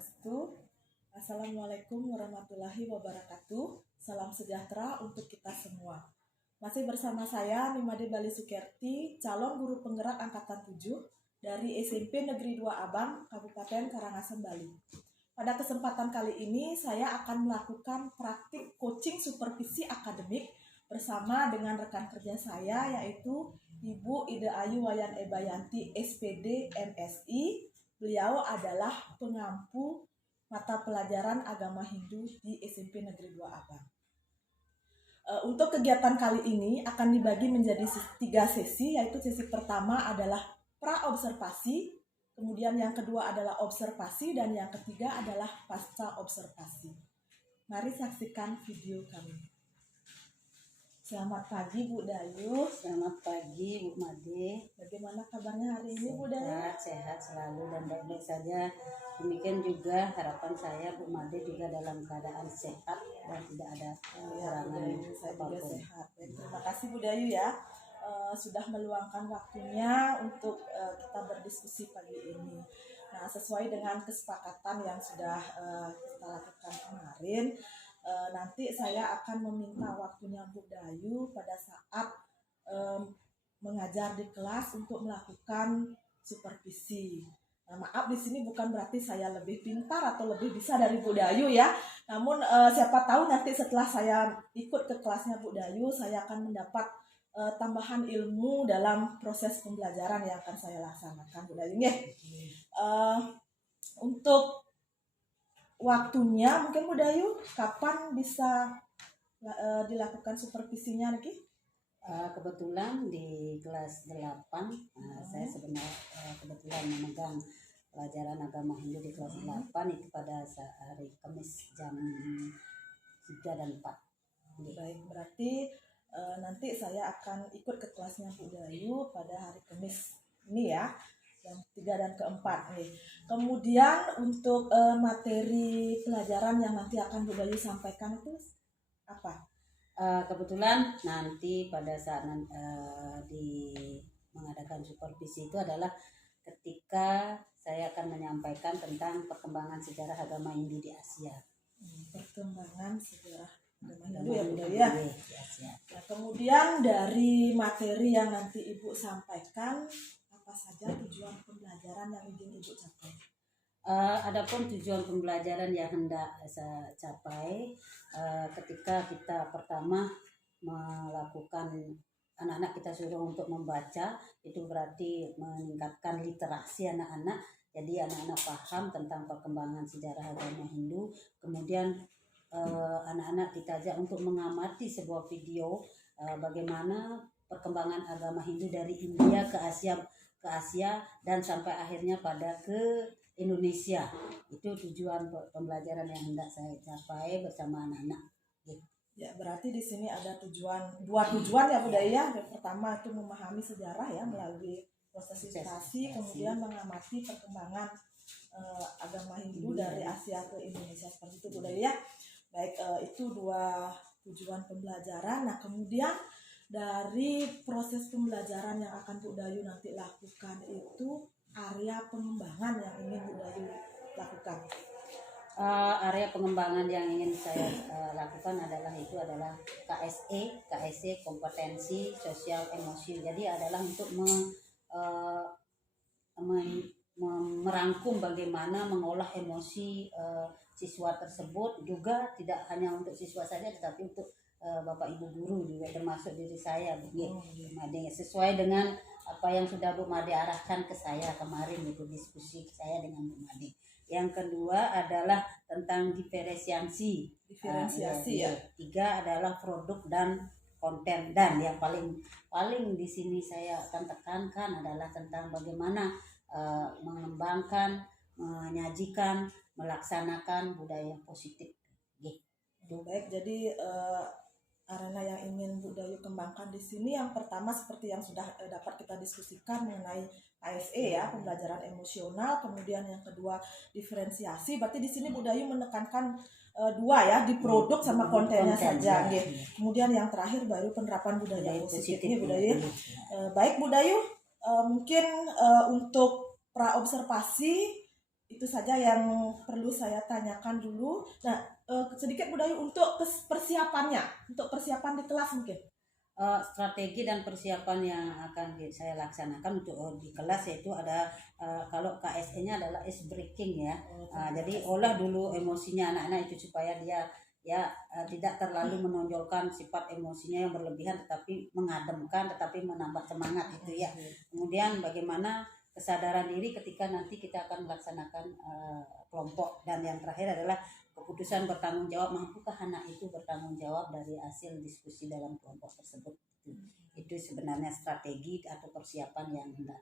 Swastiastu. Assalamualaikum warahmatullahi wabarakatuh. Salam sejahtera untuk kita semua. Masih bersama saya Nimade Bali Sukerti, calon guru penggerak angkatan 7 dari SMP Negeri 2 Abang, Kabupaten Karangasem, Bali. Pada kesempatan kali ini saya akan melakukan praktik coaching supervisi akademik bersama dengan rekan kerja saya, yaitu Ibu Ida Ayu Wayan Ebayanti, SPD, MSI. Beliau adalah pengampu mata pelajaran agama Hindu di SMP Negeri 2 Abang. Untuk kegiatan kali ini akan dibagi menjadi 3 sesi, yaitu sesi pertama adalah pra-observasi, kemudian yang kedua adalah observasi, dan yang ketiga adalah pasca observasi. Mari saksikan video kami. Selamat pagi Bu Dayu. Selamat pagi Bu Made. Bagaimana kabarnya hari ini Bu Dayu? Sehat selalu dan baik-baik saja. Demikian juga harapan saya Bu Made juga dalam keadaan sehat dan tidak ada kekurangan Saya juga apapun. sehat. Terima kasih Bu Dayu ya, sudah meluangkan waktunya untuk kita berdiskusi pagi ini. Nah, sesuai dengan kesepakatan yang sudah kita lakukan kemarin, nanti saya akan meminta waktunya Bu Dayu pada saat mengajar di kelas untuk melakukan supervisi. Nah, maaf, di sini bukan berarti saya lebih pintar atau lebih bisa dari Bu Dayu ya. Namun siapa tahu nanti setelah saya ikut ke kelasnya Bu Dayu, saya akan mendapat tambahan ilmu dalam proses pembelajaran yang akan saya laksanakan Bu Dayu ya. Untuk waktunya mungkin Bu Dayu, kapan bisa dilakukan supervisinya lagi? Kebetulan di kelas 8 saya sebenarnya kebetulan memegang pelajaran agama Hindu di kelas 8 itu pada hari Kamis jam 3 dan 4. Baik, berarti nanti saya akan ikut ke kelasnya Bu Dayu pada hari Kamis ini ya, jam 3 dan ke-4 nih. Kemudian untuk materi pelajaran yang nanti akan Bu Dayu sampaikan itu apa? Kebetulan nanti pada saat mengadakan supervisi itu adalah ketika saya akan menyampaikan tentang perkembangan sejarah agama Hindu di Asia. Perkembangan sejarah agama Hindu ya Bu Dayu ya. Di Asia. Nah, kemudian dari materi yang nanti Ibu sampaikan, apa saja tujuan pembelajaran yang ingin Ibu capai? Adapun tujuan pembelajaran yang hendak saya capai ketika kita pertama melakukan anak-anak kita suruh untuk membaca, itu berarti meningkatkan literasi anak-anak. Jadi anak-anak paham tentang perkembangan sejarah agama Hindu. Kemudian anak-anak kita ajak untuk mengamati sebuah video bagaimana perkembangan agama Hindu dari India ke Asia dan sampai akhirnya pada ke Indonesia. Itu tujuan pembelajaran yang hendak saya capai bersama anak-anak. Ya, berarti di sini ada dua tujuan ya Bu Dayu ya. Yang pertama itu memahami sejarah ya melalui proses literasi, kemudian mengamati perkembangan agama Hindu dari Asia ke Indonesia, seperti itu Bu Dayu ya. Baik, itu dua tujuan pembelajaran. Nah, kemudian dari proses pembelajaran yang akan Bu Dayu nanti lakukan itu area pengembangan yang ingin Bu Dayu lakukan. Area pengembangan yang ingin saya lakukan adalah KSE kompetensi sosial emosi. Jadi adalah untuk merangkum bagaimana mengolah emosi siswa tersebut, juga tidak hanya untuk siswa saja tetapi untuk Bapak Ibu guru juga, termasuk diri saya Bu Made, sesuai dengan apa yang sudah Bu Made arahkan ke saya kemarin itu diskusi saya dengan Bu Made. Yang kedua adalah tentang diferensiasi. Ya. 3 adalah produk dan konten, dan yang paling di sini saya akan tekankan adalah tentang bagaimana mengembangkan, menyajikan, melaksanakan budaya positif. Baik, jadi arena yang ingin Bu Dayu kembangkan di sini yang pertama seperti yang sudah dapat kita diskusikan mengenai KSE ya, pembelajaran emosional. Kemudian yang kedua diferensiasi. Berarti di sini Bu Dayu menekankan 2 ya, di produk sama kontennya saja. Ya. Kemudian yang terakhir baru penerapan budaya positifnya Bu Dayu. Baik Bu Dayu, mungkin untuk pra observasi itu saja yang perlu saya tanyakan dulu. Nah, sedikit Bu Dayu untuk persiapannya, untuk persiapan di kelas mungkin. Strategi dan persiapan yang akan saya laksanakan untuk di kelas yaitu ada kalau KSE-nya adalah ice breaking ya. Jadi olah dulu emosinya anak-anak itu supaya dia tidak terlalu menonjolkan sifat emosinya yang berlebihan, tetapi mengademkan, tetapi menambah semangat itu ya. Kemudian bagaimana kesadaran diri ketika nanti kita akan melaksanakan kelompok, dan yang terakhir adalah keputusan bertanggung jawab, mampukah anak itu bertanggung jawab dari hasil diskusi dalam kelompok tersebut. Itu sebenarnya strategi atau persiapan yang hendak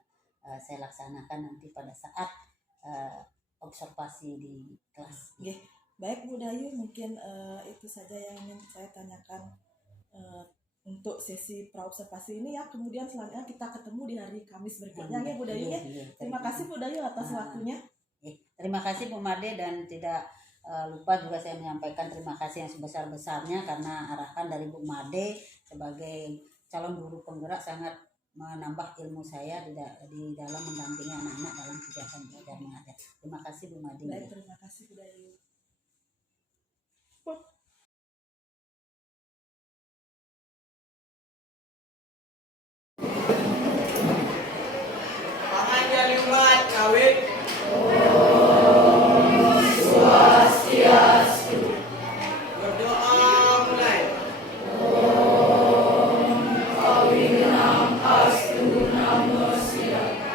saya laksanakan nanti pada saat observasi di kelas. Baik Bu Dayu, mungkin itu saja yang ingin saya tanyakan untuk sesi praobservasi ini ya. Kemudian selanjutnya kita ketemu di hari Kamis berikutnya ya Bu Dayu ya. Terima kasih Bu Dayu atas waktunya. Terima kasih Bu Made, dan tidak lupa juga saya menyampaikan terima kasih yang sebesar-besarnya karena arahan dari Bu Made sebagai calon guru penggerak sangat menambah ilmu saya di dalam mendampingi anak-anak dalam kegiatan belajar mengajar. Terima kasih Bu Made. Baik, terima kasih Bu Dayu. Pangannya liwat kawin. Berdoa mulai.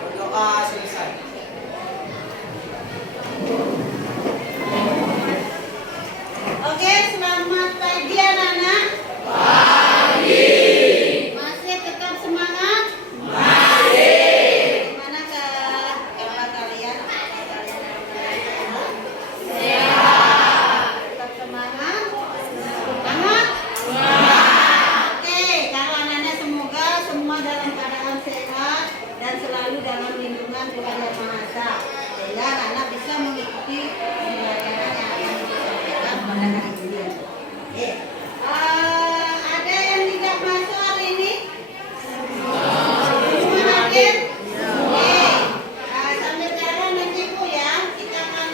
Berdoa selesai. Oke, selamat pagi anak-anak. Masih tetap semangat? Gimana kabar kalian? Tetap semangat? Semangat? Oke, kalau anak-anak semoga semua dalam keadaan sehat dan selalu dalam lindungan Tuhan Yang Maha Esa, sehingga anak-anak bisa mengikuti pembelajaran yang akan disampaikan pada hari ini. Oke. Ada yang tidak masuk hari ini? Semua hadir? Oke. Sambil jalan nanti Bu ya, kita akan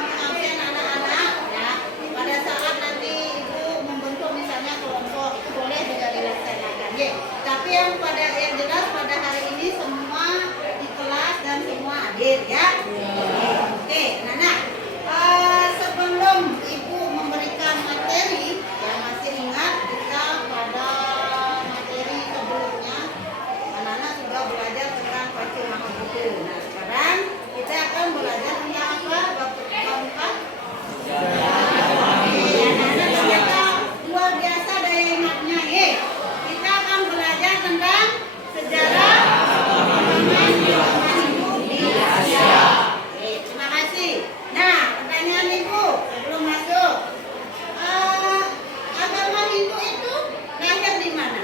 mengabsen anak-anak ya. Pada saat nanti Ibu membentuk misalnya kelompok, itu boleh juga dilaksanakan. Ya. Tapi yang jelas pada hari ini semua di kelas dan semua hadir ya. Oke, anak-anak. Sebelum Ibu memberikan materi, yang masih ingat kita pada materi sebelumnya anak-anak sudah belajar tentang Pacu Mahabutu. Nah sekarang kita akan belajar tentang apa? Bab keempat. Anak-anak ternyata luar biasa daya ingatnya. Kita akan belajar tentang sejarah perkembangan agama Hindu di Asia. Terima kasih. Nah, pertanyaan Ibu sebelum masuk, agama Hindu itu lahir di mana?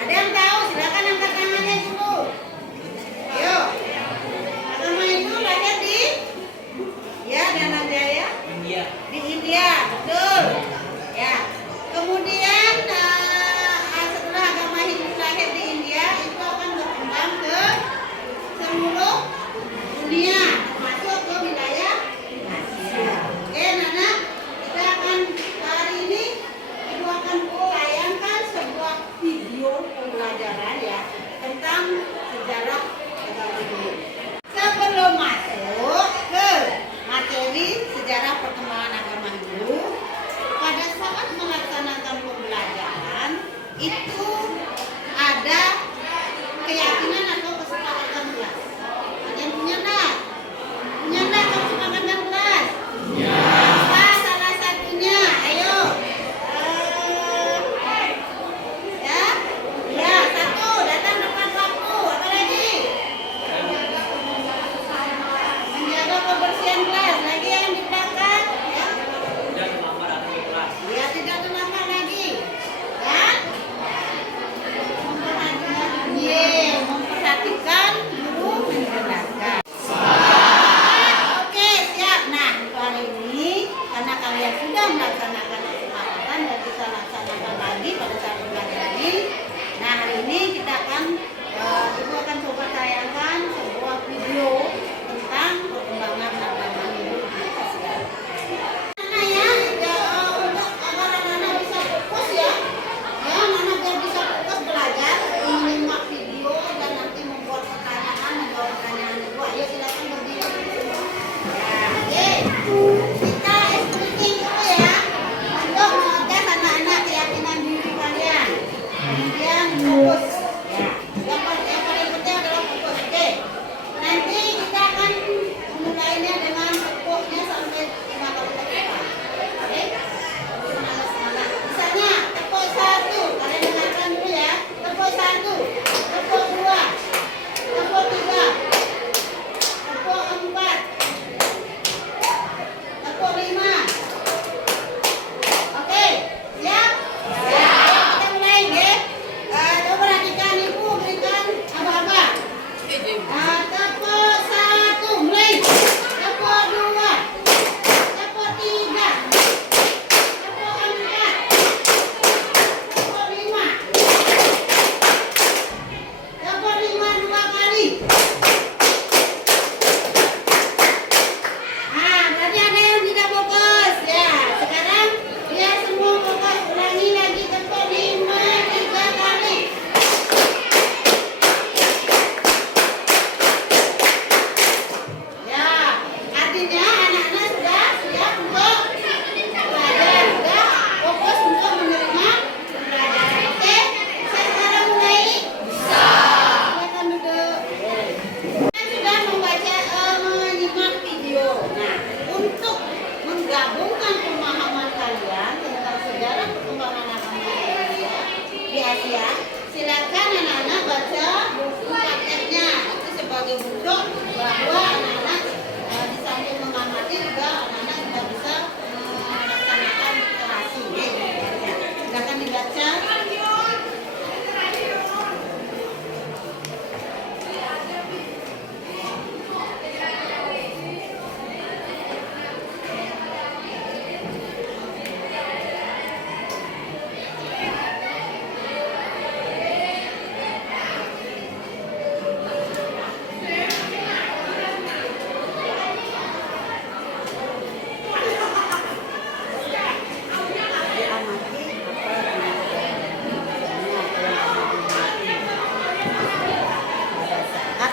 Ada yang tahu? Silakan angkat tangannya dulu. Ayo. Agama Hindu lahir di Danajaya? Di India, betul. Ya. Kemudian setelah agama Hindu lahir di India, itu akan berkembang ke seluruh dunia, masuk ke wilayah Asia. Oke, Nana, kita akan hari ini Ibu akan tayangkan sebuah video pembelajaran ya tentang sejarah agama Hindu. Sebelum masuk ke materi sejarah perkembangan agama Hindu, pada saat melaksanakan pembelajaran itu ada keyakinan atau kesepakatan kelas. Ada yang punya enggak? Punya enggak kesepakatan kelas? Apa salah satunya? Ayo. Ya, satu datang tepat waktu. Apa lagi? Menjaga kebersihan kelas. Lagi yang di belakang? Ya. Ya, tidak terlambat lagi. Dan memperhatikan guru menjelaskan. Oke, siap. Nah, untuk hari ini karena kalian sudah melaksanakan kesepakatan dan kita laksanakan lagi pada saat pembelajaran ini. Nah, hari ini kita akan Ibu akan coba tayangkan sebuah video tentang perkembangan ya. Silakan anak-anak baca buku paketnya. Itu sebagai bentuk bahwa anak-anak di samping mengamati juga anak-anak juga bisa melaksanakan literasi. Ya. Silakan dibaca.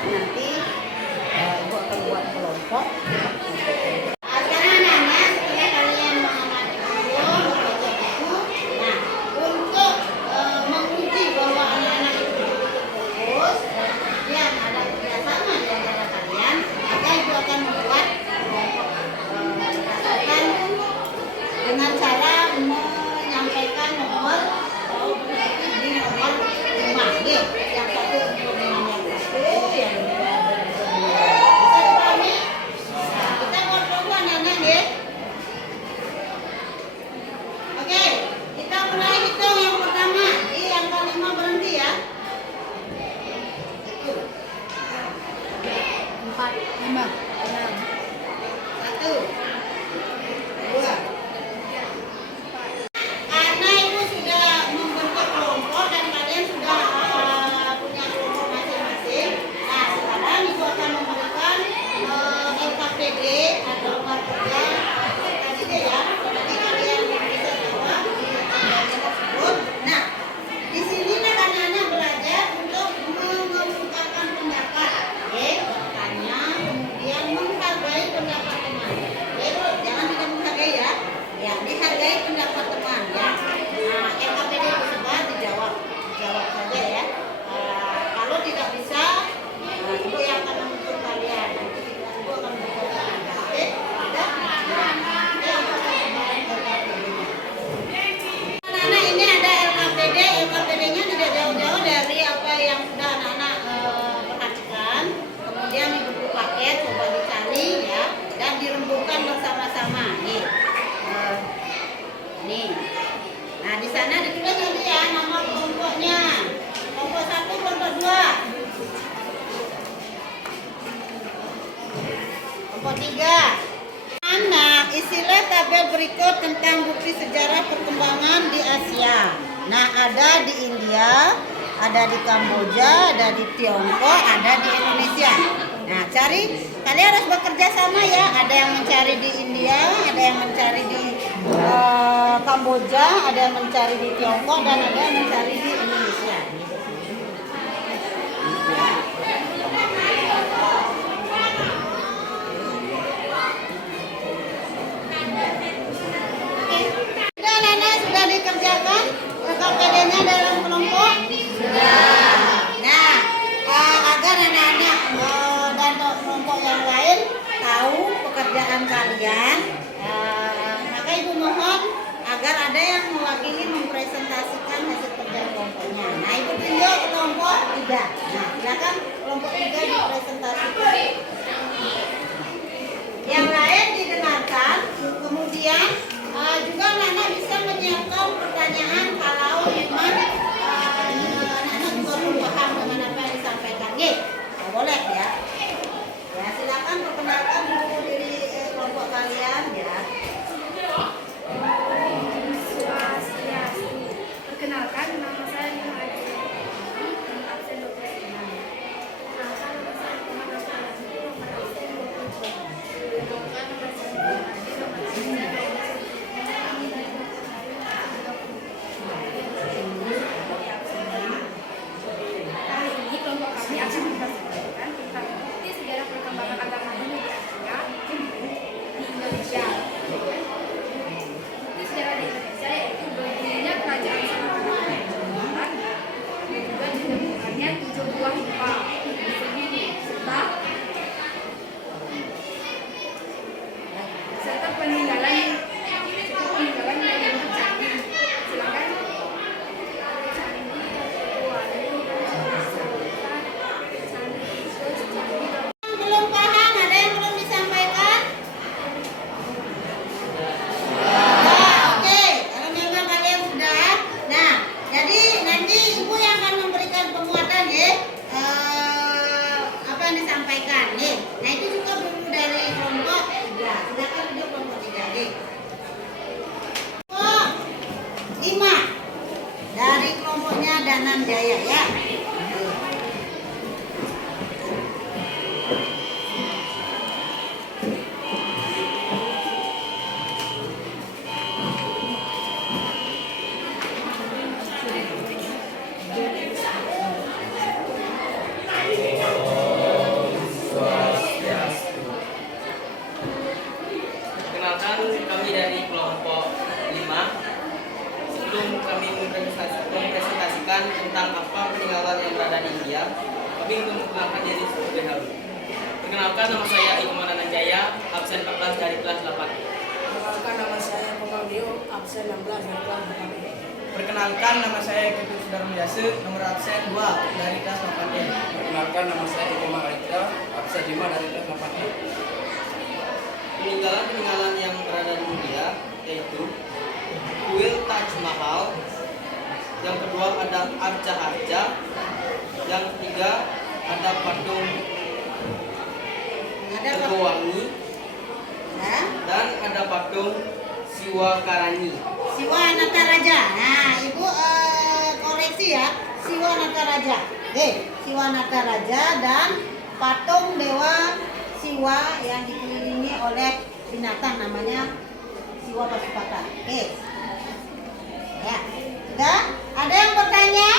Nanti ibu akan buat kelompok. Agar anak-anak setelah kalian mengamati buku, membaca buku, nah untuk menguji bahwa anak-anak itu betul-betul fokus, kemudian ada kerjasama di antara kalian, maka ibu akan membuat kelompok berdasarkan dengan cara menyampaikan nomor atau di nomor 5 yang satu untuk dengan yang satu yang bisa dipahami. Nah, kita buat kelompok anak-anak ya. Oke, kita mulai hitung yang pertama di angka 5 berhenti ya. 4, 5, 6, 1, 2. Karena ibu sudah membentuk kelompok dan kalian sudah punya kelompok masing-masing. Nah, sekarang ibu akan memberikan LKPD atau kerja tadi ya. Nanti kalian bisa jawab di pertanyaan tersebut. Nah, di sini anak-anak belajar untuk mengungkapkan pendapat. Bertanya, kemudian menghargai pendapat teman. Jangan tidak menghargai ya. Ya, dihargai pendapat teman ya. Nah, LKPD tersebut dijawab saja ya. Kalau tidak bisa, ibu yang akan menuntut kalian. Ibu akan memberikan. Oke? Ada? Nanti ibu akan kembali LKPD-nya. Anak-anak ini ada LKPD. LKPD-nya tidak jauh-jauh dari apa yang sudah anak-anak perhatikan. Kemudian di buku paket coba dicari ya dan dirembukkan bersama-sama. Nih. Nah, di sana ditulis nanti ya nama kelompoknya. Kelompok 1, kelompok 2. Kelompok 3. Anak, isilah tabel berikut tentang bukti sejarah perkembangan di Asia. Nah, ada di India, ada di Kamboja, ada di Tiongkok, ada di Indonesia. Nah, kalian harus bekerja sama ya. Ada yang mencari di India, ada yang mencari di Kamboja, ada yang mencari di Tiongkok, dan ada yang mencari di Indonesia. Sudah, Nana, sudah dikerjakan LKPD-nya dalam kelompok? Sudah. Nah, agar anak-anak dan kelompok yang lain tahu pekerjaan kalian, maka ibu mohon agar ada yang mewakili mempresentasikan hasil kerja kelompoknya. Nah, ibu tunjuk kelompok 3. Nah, silakan kelompok 3 dipresentasikan. Yang lain didengarkan, kemudian juga anak-anak bisa menyiapkan pertanyaan kalau memang anak-anak juga belum paham dengan apa yang disampaikan. Boleh ya. Ya, silakan perkenalkan dulu diri kelompok kalian ya. Perkenalkan, nama saya Nina Aji. Absen 29. Perkenalkan, nama saya Muhammad Rasulullah. Nomor absen 27. Perkenalkan, nama saya Muhammad Rasulullah. Nomor absen 29. Nanjaya ya. Perkenalkan kami dari kelompok 5. Sebelum kami mempresentasikan tentang apa peninggalan yang berada di India, kami ingin memperkenalkan diri terlebih dahulu. Perkenalkan, nama saya Ikoman Nanjaya, absen 14 dari kelas 8. Perkenalkan, nama saya Komang Dio, absen 16 dari kelas 8. Perkenalkan, nama saya Kepul Sudarmiase, nomor absen 2 dari kelas 8. Perkenalkan, nama saya Ikoman Alita, absen 5 dari kelas 8. Peninggalan yang berada di India yaitu kuil Taj Mahal, yang kedua ada arca-arca, yang ketiga ada patung Ada apa? Tegowangi, Ya. dan ada patung Siwa Karani. Siwa Nataraja. Nah, Ibu koreksi ya. Siwa Nataraja. Siwa Nataraja dan patung Dewa Siwa yang dikelilingi oleh binatang namanya Siwa Pasupata. Ya. Sudah? Ada yang bertanya?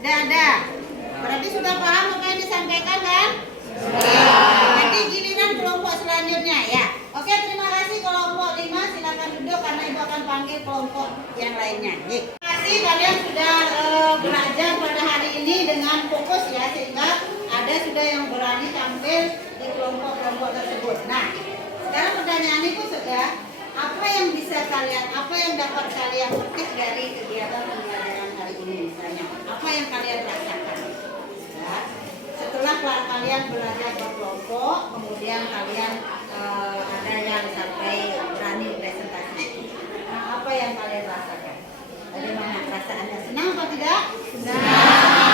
Tidak ada. Berarti sudah paham apa yang disampaikan kan? Nanti giliran kelompok selanjutnya ya. Oke, terima kasih kelompok 5, silakan duduk karena Ibu akan panggil kelompok yang lainnya. Terima kasih kalian sudah belajar pada hari ini dengan fokus ya, sehingga ada sudah yang berani tampil di kelompok-kelompok tersebut. Nah, sekarang pertanyaan Ibu sudah, apa yang dapat kalian petik dari kegiatan pembelajaran hari ini misalnya? Apa yang kalian rasakan? Ya. Setelah kalian belajar berkelompok, kemudian kalian ada yang sampai berani presentasi. Nah, apa yang kalian rasakan? Bagaimana perasaannya? Senang atau tidak? Senang.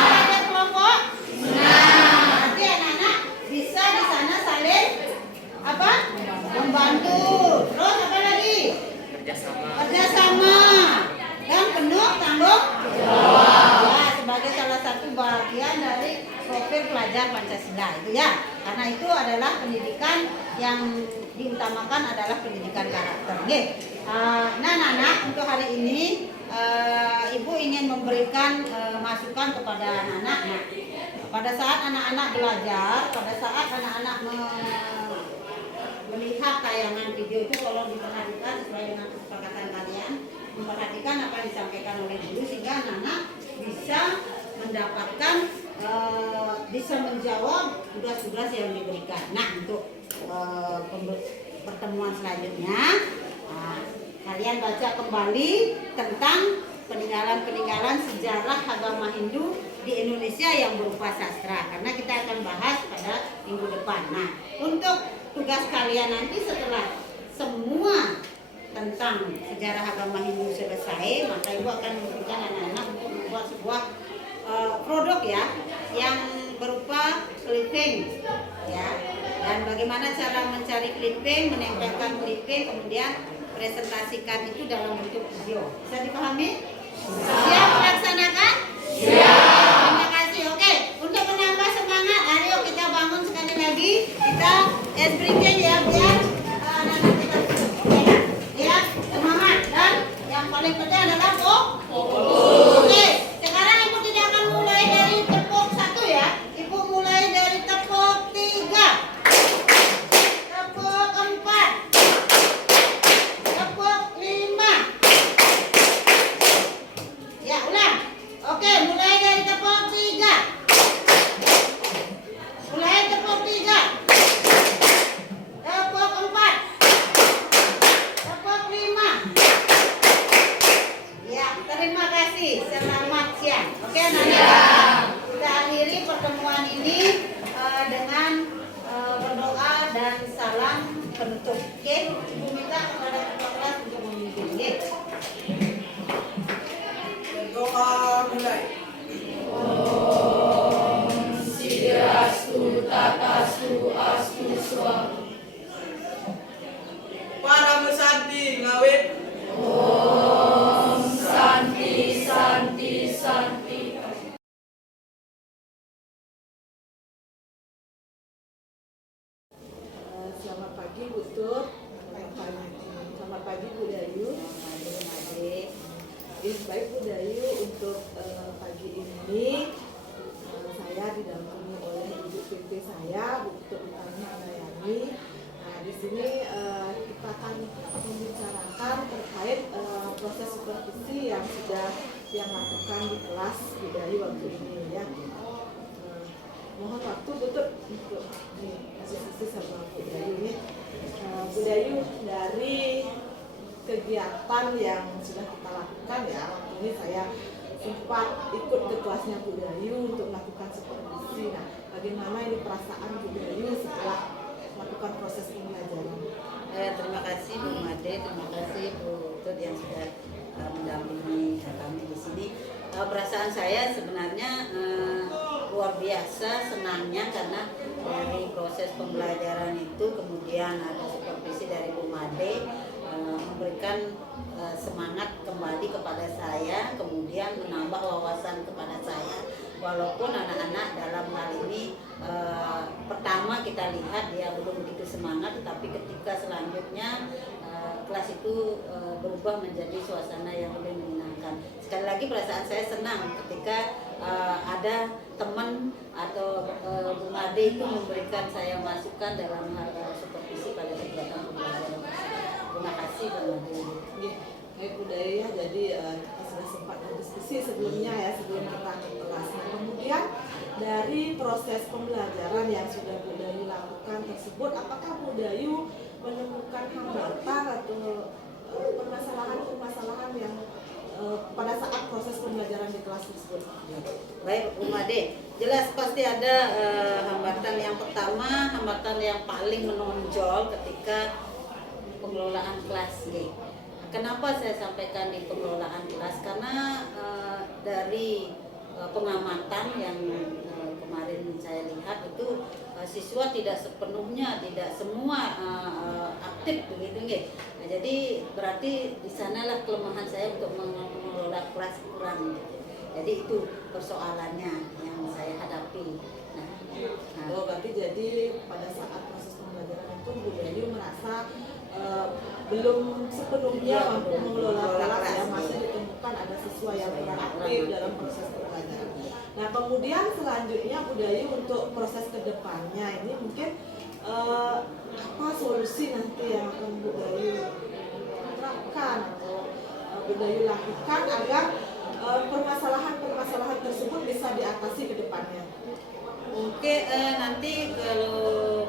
Belajar kelompok? Senang. Nanti anak-anak bisa di sana saling apa? Membantu. Terus apa lagi? Kerjasama. Dan penuh tanggung jawab. Ya, sebagai salah satu bagian dari profil pelajar Pancasila itu ya. Karena itu adalah pendidikan yang diutamakan adalah pendidikan karakter. Nah, anak-anak, untuk hari ini Ibu ingin memberikan masukan kepada anak-anak. Nah, pada saat anak-anak belajar, pada saat anak-anak melihat tayangan video itu, tolong diperhatikan sesuai dengan kesepakatan kalian, memperhatikan apa yang disampaikan oleh guru sehingga anak-anak bisa mendapatkan bisa menjawab tugas-tugas yang diberikan. Nah, untuk pertemuan selanjutnya kalian baca kembali tentang peninggalan-peninggalan sejarah agama Hindu di Indonesia yang berupa sastra, karena kita akan bahas pada minggu depan. Nah, untuk tugas kalian nanti setelah semua tentang sejarah agama Hindu selesai, maka Ibu akan memberikan anak-anak untuk membuat sebuah produk ya yang berupa clipping ya, dan bagaimana cara mencari clipping, menempelkan clipping, kemudian presentasikan itu dalam bentuk video. Bisa dipahami? Siap melaksanakan? Siap. Terima kasih. Oke, untuk menambah semangat, ayo kita bangun sekali lagi, kita breathing ya, biar anak-anak kita ya semangat, dan yang paling penting adalah fokus. Oke, sekarang Ibu tidak akan mulai dari tepuk 1 ya, Ibu mulai dari tepuk 3, tepuk 4, tepuk 5. Ya, ulang. Oke, mulai dari tepuk 3. Mulai tepuk 3. Tepuk 4. Tepuk 5. Ya, terima kasih. Selamat siang. Oke, anak-anak. Kita akhiri pertemuan ini dengan berdoa dan salam penutup. Oke, Ibu minta kepada ketua kelas untuk memimpin. Oke. Doa mulai. Para mesanti ngawit. Santi Baik Bu Dayu, untuk pagi ini saya didampingi oleh Ibu PP saya, Bu Ketua Utama Andayani. Nah, di sini kita akan membicarakan terkait proses supervisi yang sudah dilakukan di kelas Bu Dayu waktu ini ya. Mohon waktu untuk diskusi sama Bu Dayu nih. Bu Dayu, dari kegiatan yang sudah kita lakukan ya, waktu ini saya sempat ikut ke kelasnya Bu Dayu untuk melakukan supervisi. Nah, bagaimana ini perasaan Bu Dayu setelah melakukan proses pembelajaran? Terima kasih Bu Made, terima kasih Bu Tut yang sudah mendampingi kami di sini. Perasaan saya sebenarnya luar biasa senangnya karena dari proses pembelajaran itu kemudian ada supervisi dari Bu Made memberikan semangat kembali kepada saya, kemudian menambah wawasan kepada saya. Walaupun anak-anak dalam hal ini pertama kita lihat dia belum begitu semangat, tapi ketika selanjutnya kelas itu berubah menjadi suasana yang lebih menyenangkan. Sekali lagi perasaan saya senang ketika ada teman atau Bu Made itu memberikan saya masukan dalam hal supervisi pada kegiatan pembelajaran. Terima kasih Bu Made. Baik Bu Dayu ya, jadi kita sudah sempat berdiskusi sebelumnya ya, sebelum kita ke kelas. Nah, kemudian dari proses pembelajaran yang sudah Bu Dayu lakukan tersebut, apakah Bu Dayu menemukan hambatan atau permasalahan-permasalahan yang pada saat proses pembelajaran di kelas tersebut? Baik Bu Made, jelas pasti ada hambatan. Yang pertama, hambatan yang paling menonjol ketika pengelolaan kelas. Kenapa saya sampaikan di pengelolaan kelas? Karena dari pengamatan yang kemarin saya lihat itu siswa tidak sepenuhnya, tidak semua aktif begitu nggih. Nah, jadi berarti di sanalah kelemahan saya untuk mengelola kelas kurang. Jadi itu persoalannya yang saya hadapi. Oh, berarti jadi pada saat proses pembelajaran itu Bu Dayu merasa belum sepenuhnya mampu mengelola kelas ya, masih ditemukan ada siswa yang kurang aktif dalam proses pembelajaran. Nah, kemudian selanjutnya Bu Dayu untuk proses kedepannya ini mungkin apa solusi nanti yang akan Bu Dayu terapkan atau Bu Dayu lakukan agar permasalahan-permasalahan tersebut bisa diatasi ke depannya? Oke, nanti kalau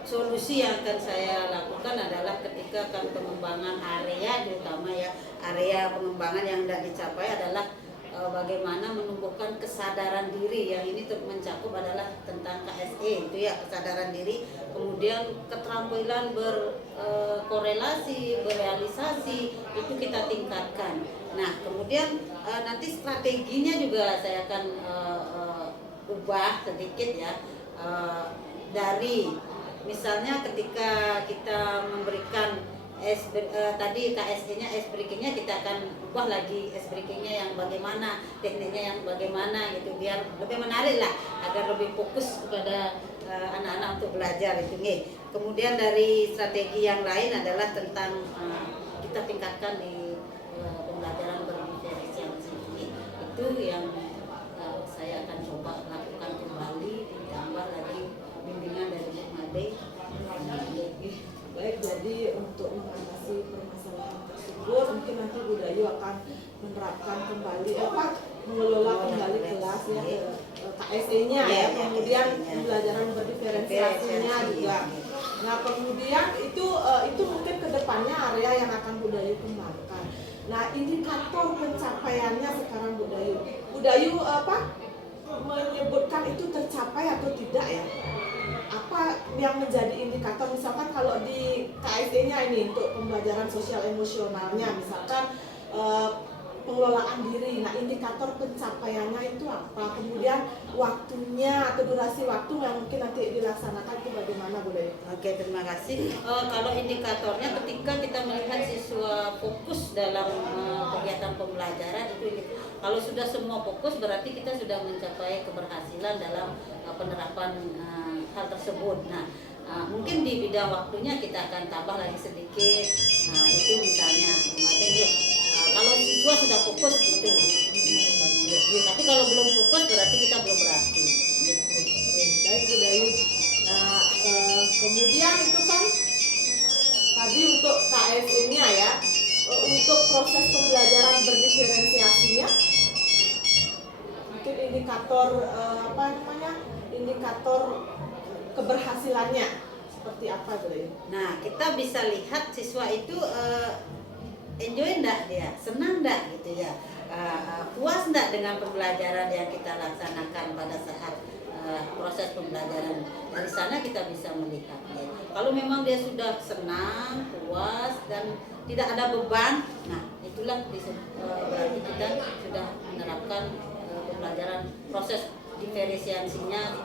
solusi yang akan saya lakukan adalah ketika akan pengembangan area, terutama ya area pengembangan yang tidak dicapai adalah bagaimana menumbuhkan kesadaran diri. Yang ini mencakup adalah tentang KSE itu ya, kesadaran diri, kemudian keterampilan berkorelasi, berealisasi itu kita tingkatkan. Nah, kemudian nanti strateginya juga saya akan ubah sedikit ya, dari misalnya ketika kita memberikan tadi KSE-nya, ice breaking-nya kita akan ubah lagi ice breaking-nya yang bagaimana, tekniknya yang bagaimana gitu, biar lebih menarik lah, agar lebih fokus kepada anak-anak untuk belajar itu nih. Kemudian dari strategi yang lain adalah tentang kita tingkatkan di pembelajaran berdiferensiasi ini. Itu yang saya akan coba lakukan kembali, ditambah lagi bimbingan dari Bu Made. Baik, jadi untuk mengatasi permasalahan tersebut mungkin nanti Bu Dayu akan menerapkan kembali mengelola kembali kelas ya, KSE-nya ya, kemudian pembelajaran berdiferensiasinya juga. Nah, kemudian itu mungkin kedepannya area yang akan Bu Dayu kembangkan. Nah, indikator pencapaiannya sekarang Bu Dayu menyebutkan itu tercapai atau tidak ya? Apa yang menjadi indikator, misalkan kalau di KSE-nya ini untuk pembelajaran sosial emosionalnya misalkan pengelolaan diri, nah indikator pencapaiannya itu apa, kemudian waktunya atau durasi waktu yang mungkin nanti dilaksanakan itu bagaimana Bu Dayu? Oke, terima kasih. Kalau indikatornya ketika kita melihat siswa fokus dalam kegiatan pembelajaran itu, kalau sudah semua fokus berarti kita sudah mencapai keberhasilan dalam penerapan hal tersebut. Nah, mungkin di bidang waktunya kita akan tambah lagi sedikit. Nah, itu misalnya kalau siswa sudah kalau belum fokus berarti kita belum berarti. Baik Bu Dayu. Nah, kemudian itu kan tadi untuk KSE-nya ya, untuk proses pembelajaran berdiferensiasinya, mungkin indikator apa namanya, indikator keberhasilannya seperti apa Bu Dayu? Nah, kita bisa lihat siswa itu enjoy enggak dia, senang enggak gitu ya, puas enggak dengan pembelajaran yang kita laksanakan pada saat proses pembelajaran. Dari sana kita bisa melihatnya. Kalau memang dia sudah senang, puas dan tidak ada beban, nah itulah berarti kita sudah menerapkan pembelajaran proses diferensiasinya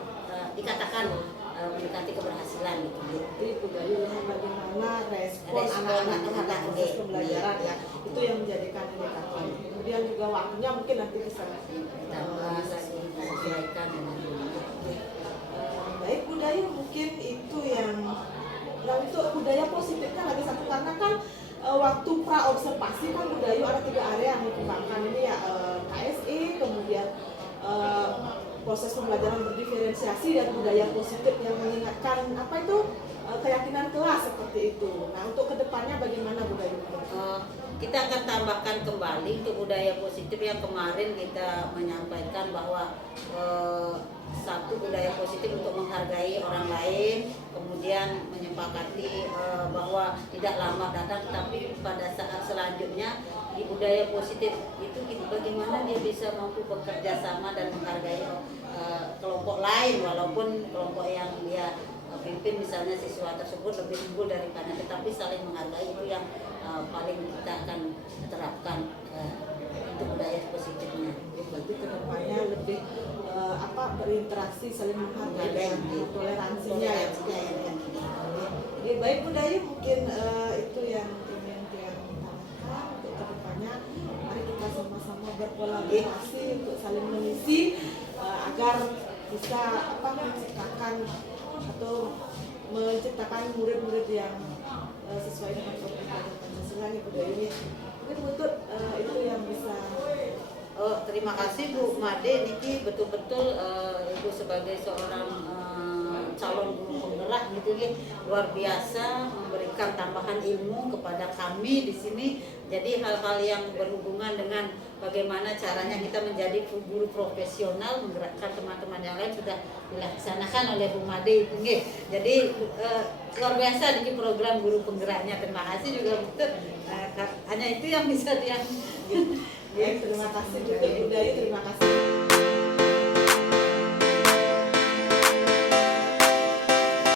dikatakan mendekati keberhasilan gitu. Jadi Bu Dayu lihat bagaimana respon anak-anak terhadap proses pembelajaran ya, itu yang menjadikan indikator. Kemudian juga waktunya mungkin nanti bisa Kita bisa disesuaikan dengan baik Bu Dayu, mungkin itu yang untuk budaya positifnya lagi satu, karena kan waktu pra observasi kan Bu Dayu ada 3 area yang dikembangkan ini ya, KSE, kemudian proses pembelajaran berdiferensiasi dan budaya positif yang mengingatkan apa itu keyakinan kelas seperti itu. Nah untuk kedepannya bagaimana Bu Dayu? Kita akan tambahkan kembali untuk budaya positif yang kemarin kita menyampaikan bahwa satu budaya positif untuk menghargai orang lain, kemudian menyepakati bahwa tidak lama datang, tapi pada saat selanjutnya di budaya positif itu bagaimana dia bisa mampu bekerja sama dan menghargai kelompok lain, walaupun kelompok yang dia pimpin misalnya siswa tersebut lebih unggul daripada, tetapi saling menghargai itu yang paling kita akan terapkan untuk budaya positifnya. Berarti kedepannya lebih berinteraksi, saling menghargai dan toleransinya ya. Jadi baik Bu Dayu, mungkin itu yang ingin kita utamakan untuk kedepannya. Mari kita sama-sama berkolaborasi untuk saling mengisi agar bisa menciptakan murid-murid yang sesuai dengan kurikulum Pancasila Bu Dayu. Mungkin untuk itu yang bisa. Terima kasih Bu Made, Niki betul-betul Ibu sebagai seorang calon guru penggerak gitu ya, luar biasa memberikan tambahan ilmu kepada kami di sini. Jadi hal-hal yang berhubungan dengan bagaimana caranya kita menjadi guru profesional, menggerakkan teman-teman yang lain sudah dilaksanakan oleh Bu Made itu nggih. Jadi luar biasa di program guru penggeraknya. Terima kasih juga betul. Hanya itu yang bisa dia. Terima kasih Bu Dayu, terima kasih.